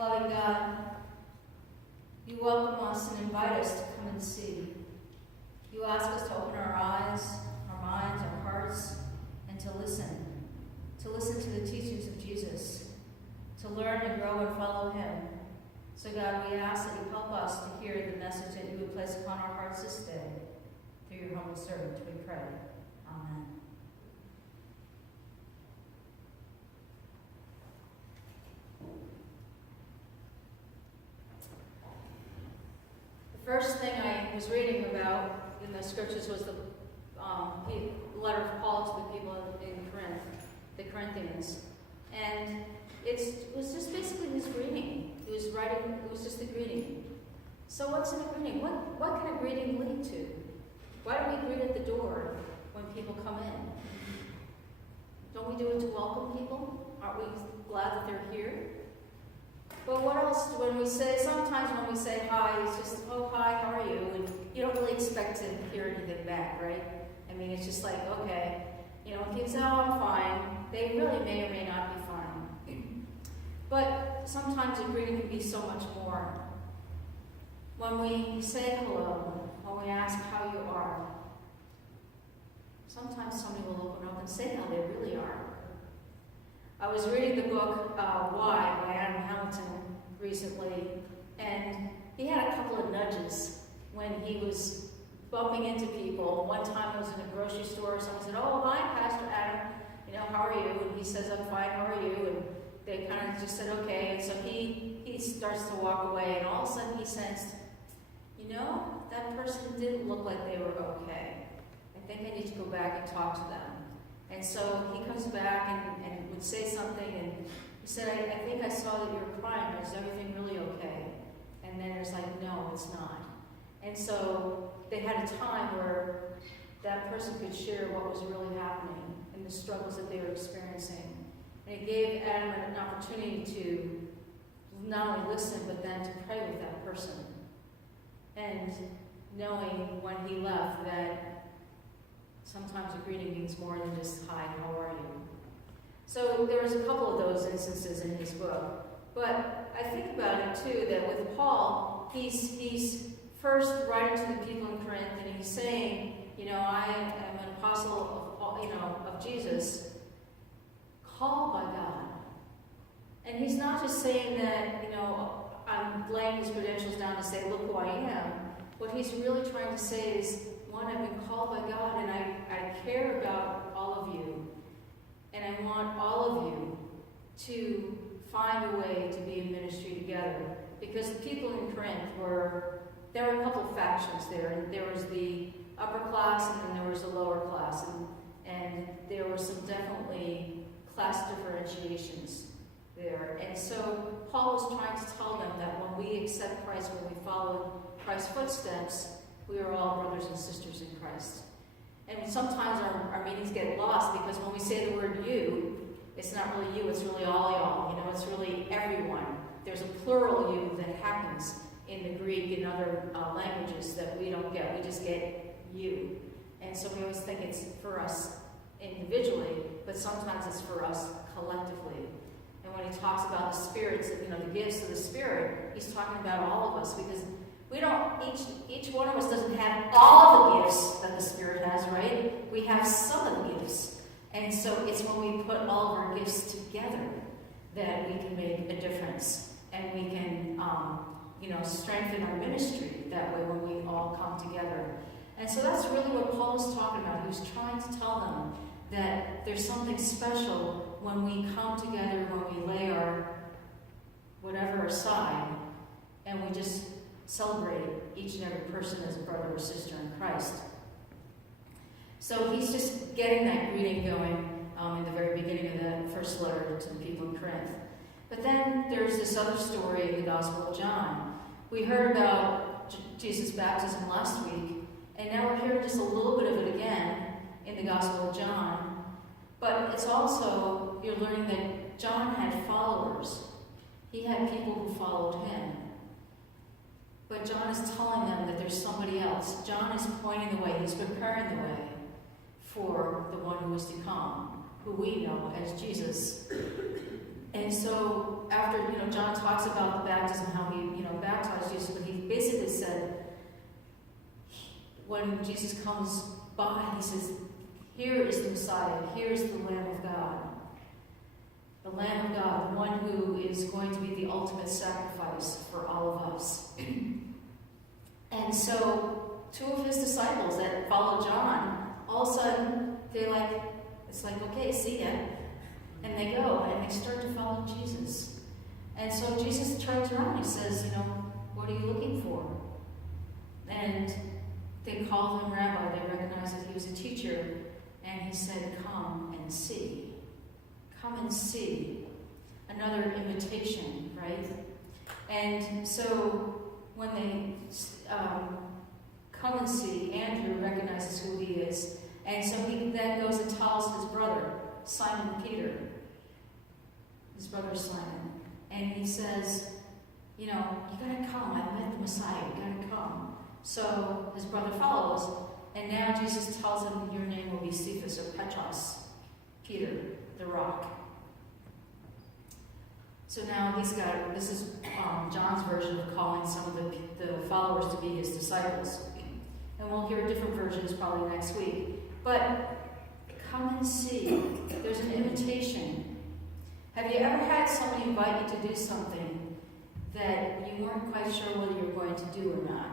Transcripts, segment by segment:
Loving God, you welcome us and invite us to come and see. You ask us to open our eyes, our minds, our hearts, and to listen to the teachings of Jesus, to learn and grow and follow him. So God, we ask that you help us to hear the message that you would place upon our hearts this day. Through your humble servant, we pray. Amen. The first thing I was reading about in the scriptures was the letter of Paul to the people in Corinth, the Corinthians. And it was just basically his greeting. He was writing, it was just a greeting. So what's in a greeting? What can a greeting lead to? Why do we greet at the door when people come in? Don't we do it to welcome people? Aren't we glad that they're here? But what else, sometimes when we say hi, it's just, oh, hi, how are you? And you don't really expect to hear anything back, right? I mean, it's just like, okay. When people say, oh, I'm fine, they really may or may not be fine. But sometimes a greeting can be so much more. When we say hello, when we ask how you are, sometimes somebody will open up and say how they really are. I was reading the book Why by Adam Hamilton recently, and he had a couple of nudges when he was bumping into people. One time I was in a grocery store, someone said, oh, hi, Pastor Adam, how are you? And he says, I'm fine, how are you? And they kind of just said, okay. And so he starts to walk away, and all of a sudden he sensed, that person didn't look like they were okay. I think I need to go back and talk to them. And so he comes back and would say something, and he said, I think I saw that you were crying. Is everything really okay? And then there's like, no, it's not. And so they had a time where that person could share what was really happening and the struggles that they were experiencing. And it gave Adam an opportunity to not only listen, but then to pray with that person. And knowing when he left that sometimes a greeting means more than just, hi, how are you? So there's a couple of those instances in his book. But I think about it too, that with Paul, he's first writing to the people in Corinth, and he's saying, I am an apostle of Jesus, called by God. And he's not just saying that, I'm laying his credentials down to say, look who I am. What he's really trying to say is, one, I've been called by God, and I care about all of you. And I want all of you to find a way to be in ministry together. Because the people in Corinth there were a couple of factions there. And there was the upper class, and then there was the lower class. And there were some definitely class differentiations there. And so Paul was trying to tell them that when we accept Christ, when we follow Christ's footsteps, we are all brothers and sisters in Christ. And sometimes our meanings get lost because when we say the word you, it's not really you, it's really all y'all. It's really everyone. There's a plural you that happens in the Greek and other languages that we don't get. We just get you. And so we always think it's for us individually, but sometimes it's for us collectively. And when he talks about the spirits, the gifts of the Spirit, he's talking about all of us, because each one of us doesn't have all the gifts that the Spirit has, right? We have some of the gifts. And so it's when we put all of our gifts together that we can make a difference. And we can, strengthen our ministry that way when we all come together. And so that's really what Paul was talking about. He was trying to tell them that there's something special when we come together, when we lay our whatever aside, and we just celebrate each and every person as a brother or sister in Christ. So he's just getting that greeting going in the very beginning of the first letter to the people in Corinth. But then there's this other story in the Gospel of John. We heard about Jesus' baptism last week, and now we're hearing just a little bit of it again in the Gospel of John. But it's also, you're learning that John had followers. He had people who followed him. But John is telling them that there's somebody else. John is pointing the way. He's preparing the way for the one who is to come, who we know as Jesus. And so after, John talks about the baptism, how he, baptized Jesus, but he basically said, when Jesus comes by, he says, here is the Messiah, here is the Lamb of God. The Lamb of God, the one who is going to be the ultimate sacrifice for all of us. And so, two of his disciples that follow John, all of a sudden, it's like, okay, see ya. And they go, and they start to follow Jesus. And so Jesus turns around and he says, what are you looking for? And they called him rabbi. They recognized that he was a teacher. And he said, come and see. Come and see. Another invitation, right? And so when they come and see, Andrew recognizes who he is. And so he then goes and tells his brother, Simon Peter, his brother Simon, and he says, you gotta come. I've met the Messiah. You gotta come. So his brother follows, and now Jesus tells him, your name will be Cephas, or Petros, Peter, the rock. So now this is John's version of calling some of the followers to be his disciples. And we'll hear different versions probably next week. But come and see. There's an invitation. Have you ever had somebody invite you to do something that you weren't quite sure whether you were going to do or not?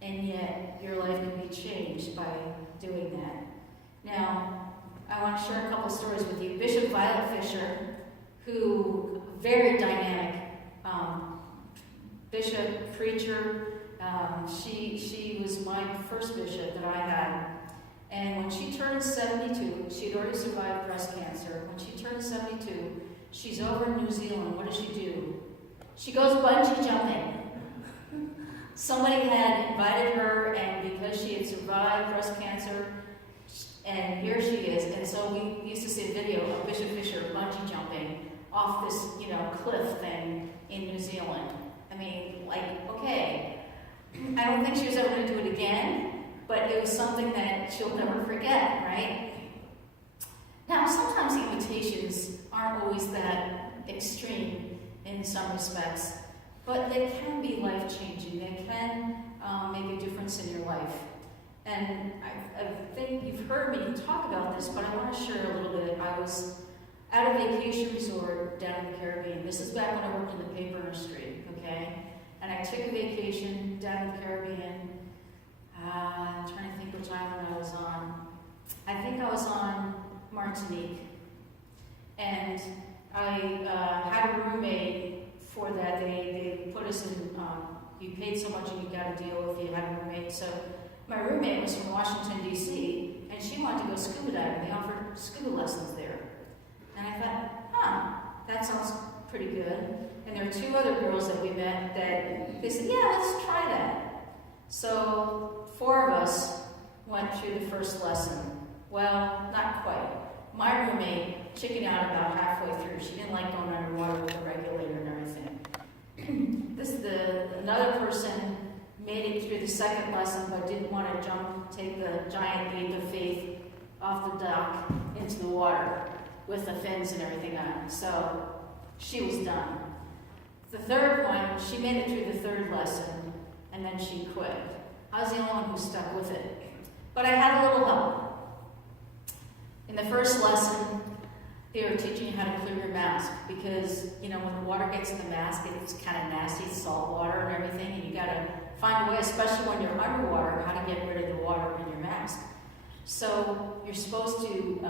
And yet your life can be changed by doing that. Now, I want to share a couple stories with you. Bishop Violet Fisher, who, very dynamic bishop, preacher, she was my first bishop that I had. And when she turned 72, she had already survived breast cancer. When she turned 72, she's over in New Zealand. What does she do? She goes bungee jumping. Somebody had invited her, and because she had survived breast cancer, and here she is. And so we used to see a video of Bishop Fisher bungee jumping off this, cliff thing in New Zealand. I mean, okay. I don't think she was ever going to do it again, but it was something that she'll never forget, right? Now, sometimes the invitations aren't always that extreme in some respects, but they can be life-changing. They can make a difference in your life. And I think you've heard me talk about this, but I want to share a little bit. I was at a vacation resort down in the Caribbean. This is back when I worked in the paper industry, okay? And I took a vacation down in the Caribbean. I'm trying to think which island I was on. I think I was on Martinique. And I had a roommate for that. They put us in, you paid so much and you got a deal if you had a roommate. So my roommate was from Washington, D.C., and she wanted to go scuba diving. They offered scuba lessons there. And I thought, that sounds pretty good. And there were two other girls that we met that they said, yeah, let's try that. So 4 of us went through the first lesson. Well, not quite. My roommate chickened out about halfway through. She didn't like going underwater with a regulator and everything. Another person made it through the second lesson but didn't want to take the giant leap of faith off the dock into the water with the fins and everything on. So she was done. The third one, she made it through the third lesson, and then she quit. I was the only one who stuck with it. But I had a little help. In the first lesson, they were teaching you how to clear your mask, because, when the water gets in the mask, it's kind of nasty, salt water and everything, and you got to find a way, especially when you're underwater, how to get rid of the water in your mask. So you're supposed to,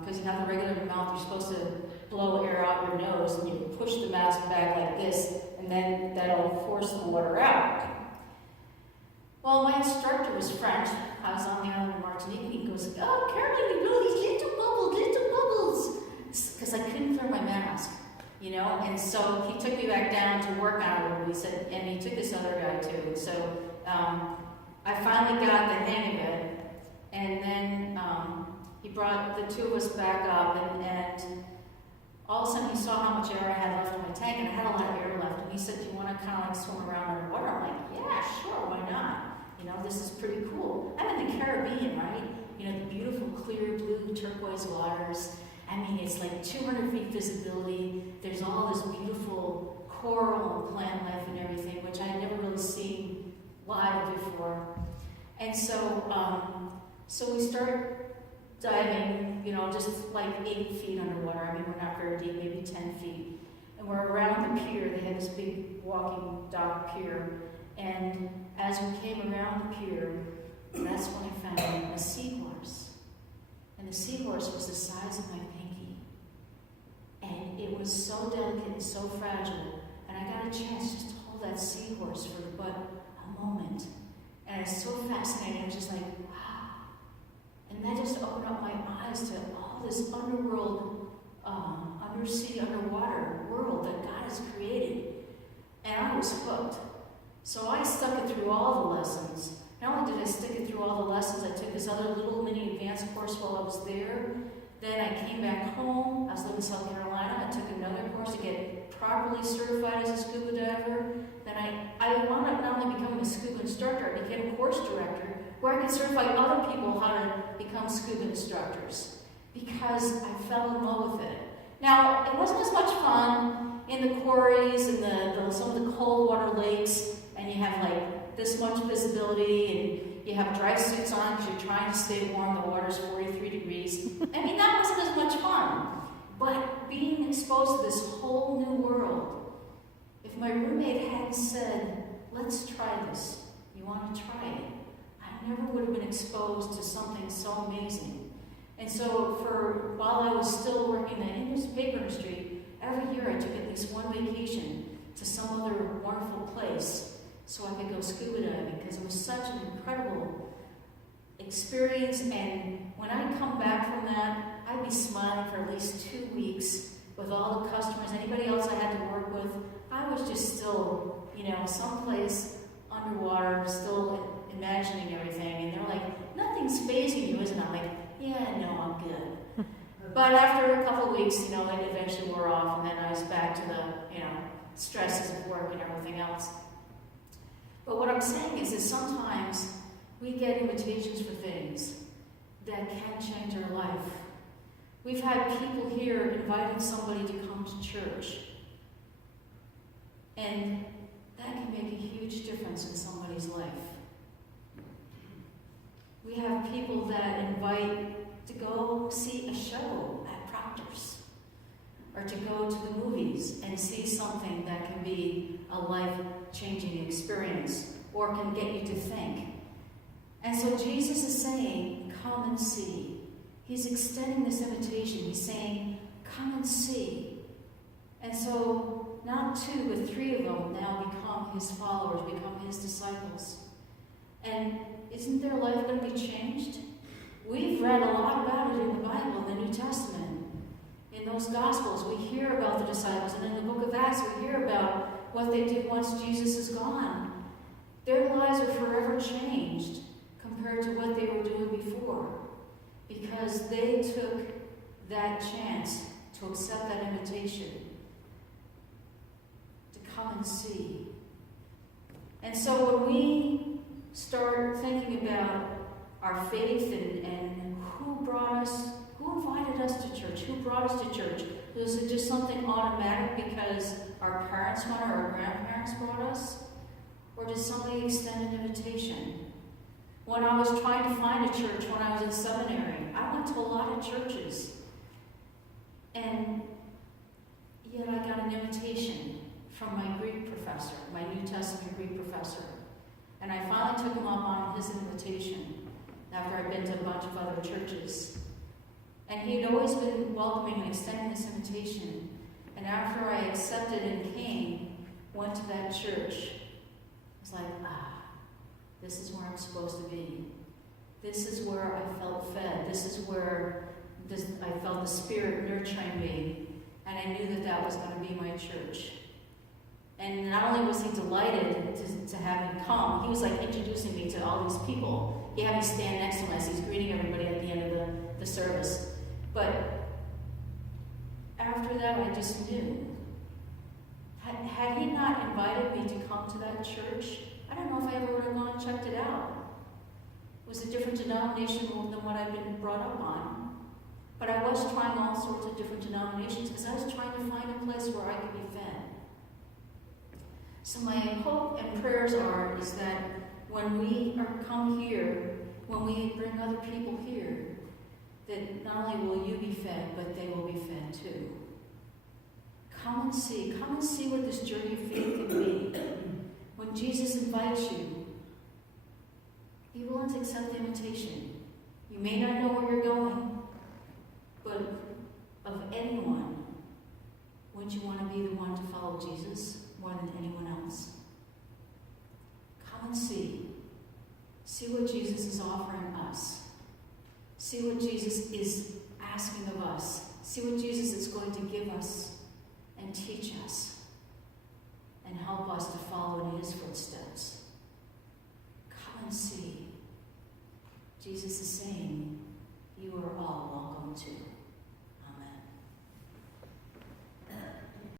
because you have a regular mouth, you're supposed to blow air out your nose, and you push the mask back like this, and then that'll force the water out. Well, my instructor was French. I was on the island of Martinique, and he goes, oh, Carolyn, you know these little bubbles, because I couldn't clear my mask, and so he took me back down to work on it a little. He said, and he took this other guy too, and so I finally got the hang of it. And then he brought the 2 of us back up, and all of a sudden he saw how much air I had left in my tank, and I had a lot of air left. And he said, do you want to kind of like swim around underwater? I'm like, yeah, sure, why not? This is pretty cool. I'm in the Caribbean, right? The beautiful, clear, blue, turquoise waters, I mean, it's like 200 feet visibility. There's all this beautiful coral and plant life and everything, which I had never really seen live before. And so we start diving, just like 8 feet underwater. I mean, we're not very deep, maybe 10 feet. And we're around the pier. They had this big walking dock pier. And as we came around the pier, that's when I found a seahorse. And the seahorse was the size of my pinky. And it was so delicate and so fragile. And I got a chance just to hold that seahorse for but a moment. And it's so fascinating. I was just like, wow. And that just opened up my eyes to all this underworld, undersea, underwater world that God has created. And I was hooked. So I stuck it through all the lessons. Not only did I stick it through all the lessons, I took this other little mini advanced course while I was there. Then I came back home. I was living in South Carolina. I took another course to get properly certified as a scuba diver. Then I wound up not only becoming a scuba instructor, I became a course director where I could certify other people how to become scuba instructors because I fell in love with it. Now, it wasn't as much fun in the quarries and some of the cold water lakes, and you have like this much visibility, and you have dry suits on because you're trying to stay warm. The water's 43 degrees. I mean, that wasn't as much fun. But being exposed to this whole new world, if my roommate hadn't said, let's try this, you want to try it, I never would have been exposed to something so amazing. And so while I was still working in the paper industry, every year I took at least one vacation to some other wonderful place so I could go scuba diving because it was such an incredible experience. And when I come back from that, I'd be smiling for at least 2 weeks with all the customers, anybody else I had to work with. I was just still, someplace underwater, still imagining everything. And they're like, nothing's phasing you, isn't it? I'm like, yeah, no, I'm good. But after a couple of weeks, it eventually wore off, and then I was back to the, stresses of work and everything else. But what I'm saying is that sometimes we get invitations for things that can change our life. We've had people here inviting somebody to come to church, and that can make a huge difference in somebody's life. We have people that invite to go see a show at Proctor's, or to go to the movies and see something that can be a life-changing experience, or can get you to think. And so Jesus is saying, come and see. He's extending this invitation. He's saying, come and see. And so, not 2, but 3 of them now become his followers, become his disciples. And isn't their life going to be changed? We've read a lot about it in the Bible, in the New Testament. In those Gospels, we hear about the disciples, and in the book of Acts, we hear about what they did once Jesus is gone. Their lives are forever changed compared to what they were doing before, because they took that chance to accept that invitation to come and see. And so when we start thinking about our faith and who invited us to church, who brought us to church, was it just something automatic because our parents went or our grandparents brought us? Or did somebody extend an invitation? When I was trying to find a church when I was in seminary, I went to a lot of churches. And yet I got an invitation from my Greek professor, my New Testament Greek professor. And I finally took him up on his invitation after I'd been to a bunch of other churches. And he had always been welcoming and extending this invitation. And after I accepted and came, went to that church, I was like, this is where I'm supposed to be. This is where I felt fed. This is where I felt the Spirit nurturing me. And I knew that that was going to be my church. And not only was he delighted to have me come, he was like introducing me to all these people. He had me stand next to him as he's greeting everybody at the end of the service. But after that, I just knew. Had he not invited me to come to that church, I don't know if I ever would have gone and checked it out. It was a different denomination than what I'd been brought up on. But I was trying all sorts of different denominations because I was trying to find a place where I could be fed. So my hope and prayers is that when we come here, when we bring other people here, that not only will you be fed, but they will be fed too. Come and see what this journey of faith can be. When Jesus invites you, be willing to accept the invitation. You may not know where you're going, but of anyone, wouldn't you want to be the one to follow Jesus more than anyone else? Come and see. See what Jesus is offering us. See what Jesus is asking of us. See what Jesus is going to give us and teach us and help us to follow in his footsteps. Come and see. Jesus is saying, you are all welcome.